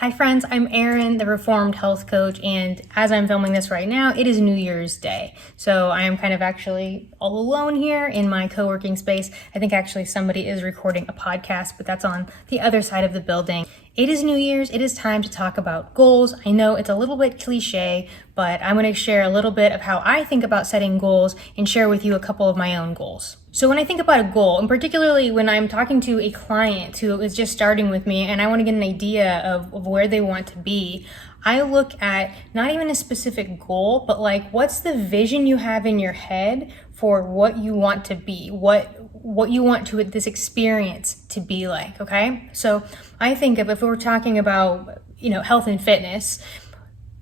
Hi friends, I'm Erin, the Reformed Health Coach, and as I'm filming this right now, it is New Year's Day. So I am kind of actually all alone here in my co-working space. I think actually somebody is recording a podcast, but that's on the other side of the building. It is New Year's, it is time to talk about goals. I know it's a little bit cliche, but I'm going to share a little bit of how I think about setting goals and share with you a couple of my own goals. So when I think about a goal, and particularly when I'm talking to a client who is just starting with me and I want to get an idea of where they want to be, I look at not even a specific goal, but like what's the vision you have in your head for what you want to be, what you want to this experience to be like, okay? So I think if we're talking about, health and fitness,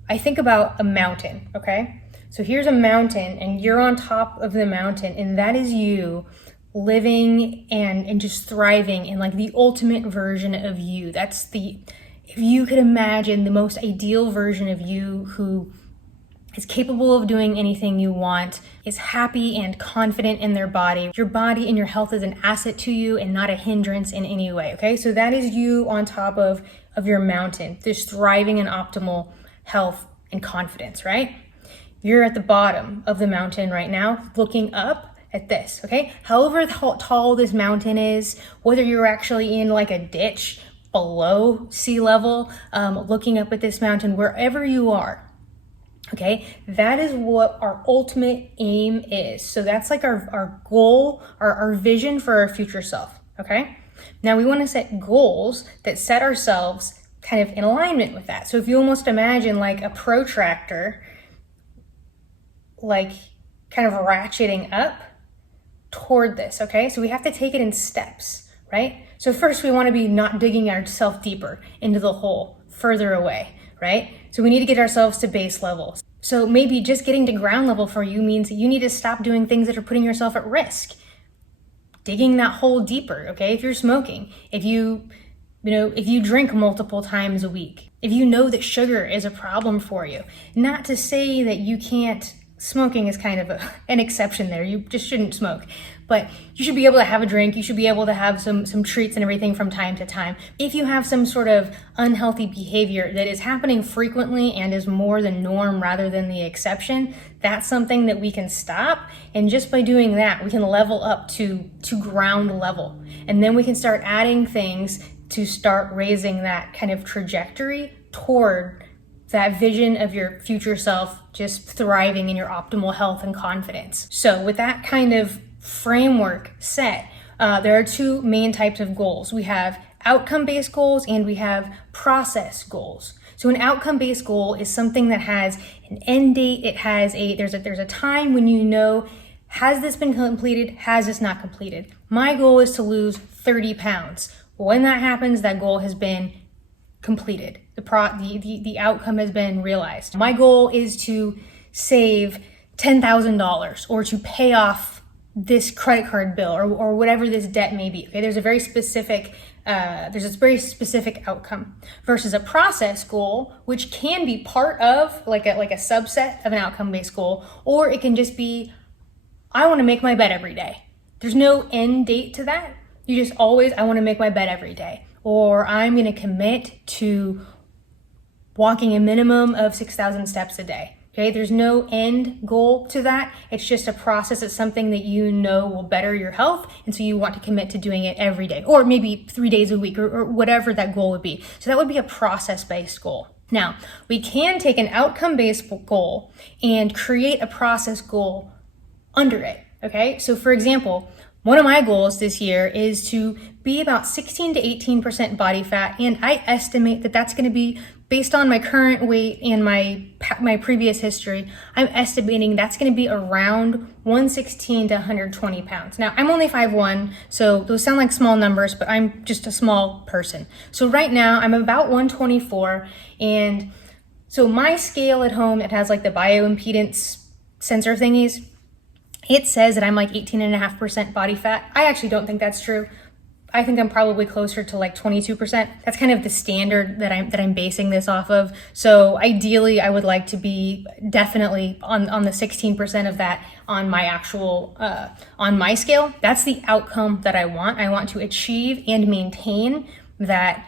I think about a mountain, okay? So here's a mountain and you're on top of the mountain and that is you living and just thriving in like the ultimate version of you. If you could imagine the most ideal version of you who is capable of doing anything you want, is happy and confident in their body. Your body and your health is an asset to you and not a hindrance in any way, okay? So that is you on top of your mountain, just thriving in optimal health and confidence, right? You're at the bottom of the mountain right now, looking up at this, okay? However tall this mountain is, whether you're actually in like a ditch below sea level, looking up at this mountain, wherever you are, okay? That is what our ultimate aim is. So that's like our goal, our vision for our future self, okay? Now we wanna set goals that set ourselves kind of in alignment with that. So if you almost imagine like a protractor, like kind of ratcheting up toward this, okay? So we have to take it in steps, right? So first we want to be not digging ourselves deeper into the hole, further away, right? So we need to get ourselves to base level. So maybe just getting to ground level for you means that you need to stop doing things that are putting yourself at risk. Digging that hole deeper, okay? If you're smoking, if you drink multiple times a week, if you know that sugar is a problem for you, not to say that you can't. Smoking is kind of an exception there. You just shouldn't smoke, but you should be able to have a drink. You should be able to have some treats and everything from time to time. If you have some sort of unhealthy behavior that is happening frequently and is more the norm rather than the exception, that's something that we can stop. And just by doing that, we can level up to ground level. And then we can start adding things to start raising that kind of trajectory toward that vision of your future self just thriving in your optimal health and confidence. So with that kind of framework set, there are two main types of goals. We have outcome-based goals and we have process goals. So an outcome-based goal is something that has an end date. It has there's a time when you know, has this been completed? Has this not completed? My goal is to lose 30 pounds. When that happens, that goal has been completed. The outcome has been realized. My goal is to save $10,000 or to pay off this credit card bill or whatever this debt may be. Okay, there's a very specific outcome versus a process goal, which can be part of like a subset of an outcome-based goal, or it can just be, I want to make my bed every day. There's no end date to that. You just always, I want to make my bed every day. Or I'm going to commit to walking a minimum of 6,000 steps a day. Okay, there's no end goal to that. It's just a process. It's something that you know will better your health. And so you want to commit to doing it every day, or maybe 3 days a week, or whatever that goal would be. So that would be a process-based goal. Now, we can take an outcome-based goal and create a process goal under it. Okay, so for example, one of my goals this year is to be about 16 to 18% body fat, and I estimate that that's going to be based on my current weight and my previous history. I'm estimating that's going to be around 116 to 120 pounds. Now, I'm only 5'1", so those sound like small numbers, but I'm just a small person. So right now, I'm about 124, and so my scale at home, it has like the bioimpedance sensor thingies. It says that I'm like 18.5% body fat. I actually don't think that's true. I think I'm probably closer to like 22%. That's kind of the standard that I'm basing this off of. So ideally, I would like to be definitely on the 16% of that on my actual on my scale. That's the outcome that I want. I want to achieve and maintain that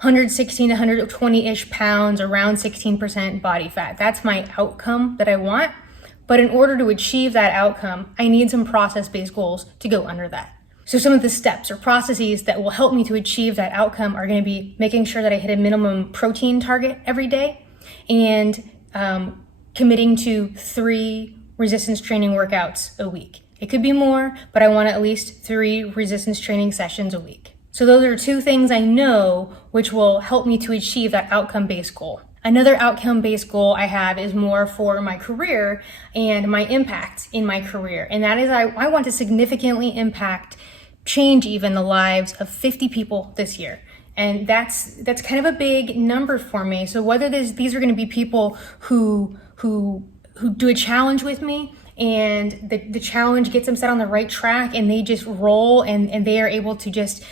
116 to 120-ish pounds, around 16% body fat. That's my outcome that I want. But in order to achieve that outcome, I need some process-based goals to go under that. So some of the steps or processes that will help me to achieve that outcome are going to be making sure that I hit a minimum protein target every day and committing to 3 resistance training workouts a week. It could be more, but I want at least 3 resistance training sessions a week. So those are 2 things I know which will help me to achieve that outcome-based goal. Another outcome-based goal I have is more for my career and my impact in my career. And that is I want to significantly impact, change even the lives of 50 people this year. And that's kind of a big number for me. So whether these are going to be people who do a challenge with me and the challenge gets them set on the right track and they just roll and they are able to just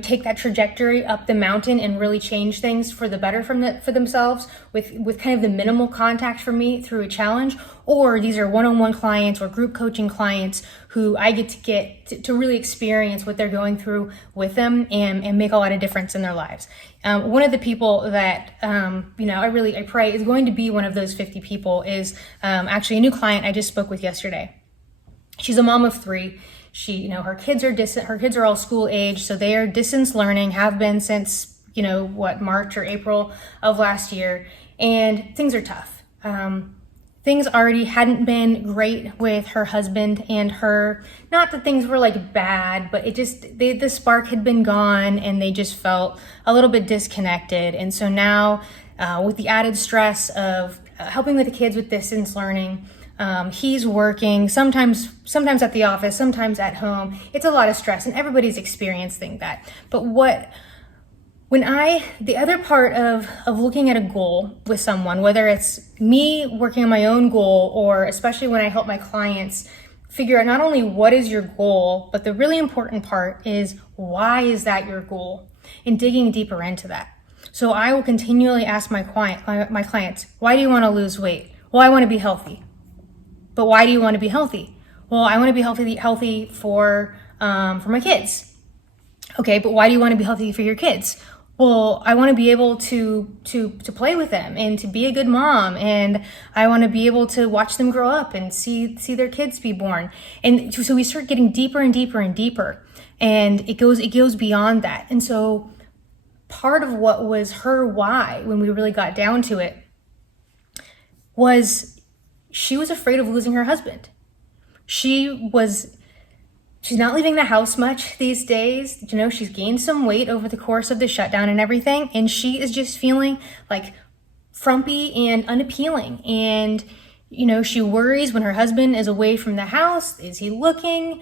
take that trajectory up the mountain and really change things for the better for themselves with kind of the minimal contact for me through a challenge, or these are one-on-one clients or group coaching clients who I get to really experience what they're going through with them and make a lot of difference in their lives. One of the people that I pray is going to be one of those 50 people is actually a new client I just spoke with yesterday. She's a mom of 3. She, her kids are all school age, so they are distance learning, have been since, March or April of last year, and things are tough. Things already hadn't been great with her husband and her, not that things were like bad, but the spark had been gone and they just felt a little bit disconnected. And so now with the added stress of helping with the kids with distance learning, he's working sometimes at the office, sometimes at home. It's a lot of stress and everybody's experiencing that. But the other part of looking at a goal with someone, whether it's me working on my own goal or especially when I help my clients figure out not only what is your goal, but the really important part is why is that your goal and digging deeper into that. So I will continually ask my clients, why do you want to lose weight? Well, I want to be healthy. But why do you want to be healthy? Well, I want to be healthy for my kids. Okay, but why do you want to be healthy for your kids? Well, I want to be able to play with them and to be a good mom, and I want to be able to watch them grow up and see their kids be born. And so we start getting deeper and deeper and deeper, and it goes beyond that. And so part of what was her why when we really got down to it was she was afraid of losing her husband. She's not leaving the house much these days. She's gained some weight over the course of the shutdown and everything. And she is just feeling like frumpy and unappealing. And, she worries when her husband is away from the house. Is he looking?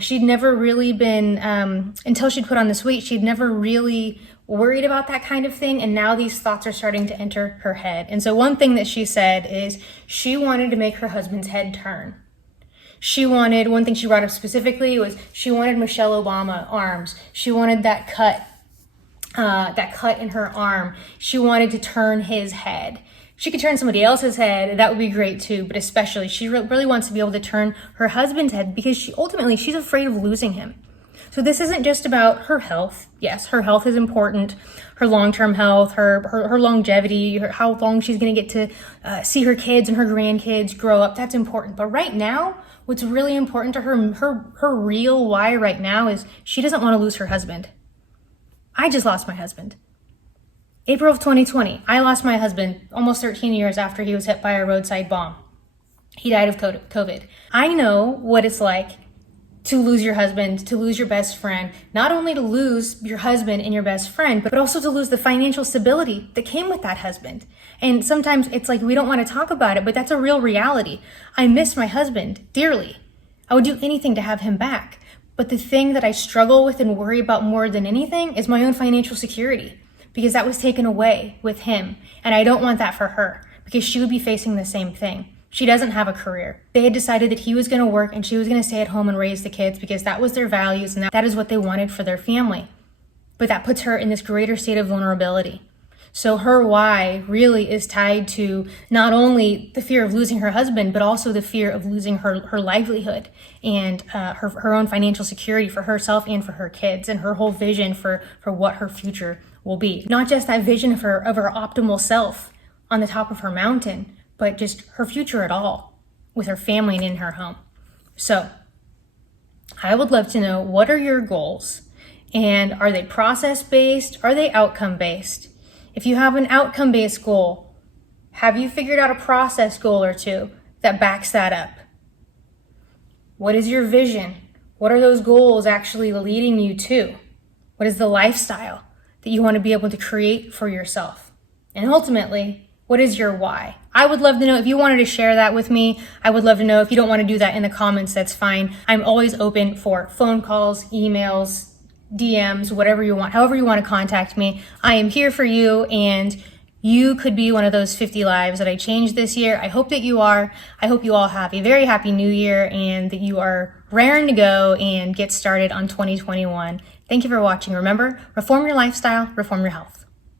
She'd never really been, until she'd put on this weight, she'd never really worried about that kind of thing. And now these thoughts are starting to enter her head. And so one thing that she said is she wanted to make her husband's head turn. One thing she brought up specifically was she wanted Michelle Obama arms. She wanted that cut in her arm. She wanted to turn his head. She could turn somebody else's head. That would be great too. But especially she really wants to be able to turn her husband's head because she's afraid of losing him. So this isn't just about her health. Yes, her health is important. Her long-term health, her longevity, how long she's going to get to see her kids and her grandkids grow up. That's important. But right now, what's really important to her real why right now is she doesn't want to lose her husband. I just lost my husband. April of 2020, I lost my husband almost 13 years after he was hit by a roadside bomb. He died of COVID. I know what it's like to lose your husband, to lose your best friend, not only to lose your husband and your best friend, but also to lose the financial stability that came with that husband. And sometimes it's like we don't want to talk about it, but that's a real reality. I miss my husband dearly. I would do anything to have him back. But the thing that I struggle with and worry about more than anything is my own financial security, because that was taken away with him. And I don't want that for her, because she would be facing the same thing. She doesn't have a career. They had decided that he was going to work and she was going to stay at home and raise the kids because that was their values and that is what they wanted for their family. But that puts her in this greater state of vulnerability. So her why really is tied to not only the fear of losing her husband, but also the fear of losing her livelihood and her own financial security for herself and for her kids and her whole vision for what her future will be. Not just that vision of her optimal self on the top of her mountain, but just her future at all with her family and in her home. So I would love to know, what are your goals? And are they process-based? Are they outcome-based? If you have an outcome-based goal, have you figured out a process goal or two that backs that up? What is your vision? What are those goals actually leading you to? What is the lifestyle that you want to be able to create for yourself? And ultimately, what is your why? I would love to know. If you wanted to share that with me, I would love to know. If you don't want to do that in the comments, that's fine. I'm always open for phone calls, emails, DMs, whatever you want, however you want to contact me. I am here for you, and you could be one of those 50 lives that I changed this year. I hope that you are. I hope you all have a very happy new year and that you are raring to go and get started on 2021. Thank you for watching. Remember, reform your lifestyle, reform your health.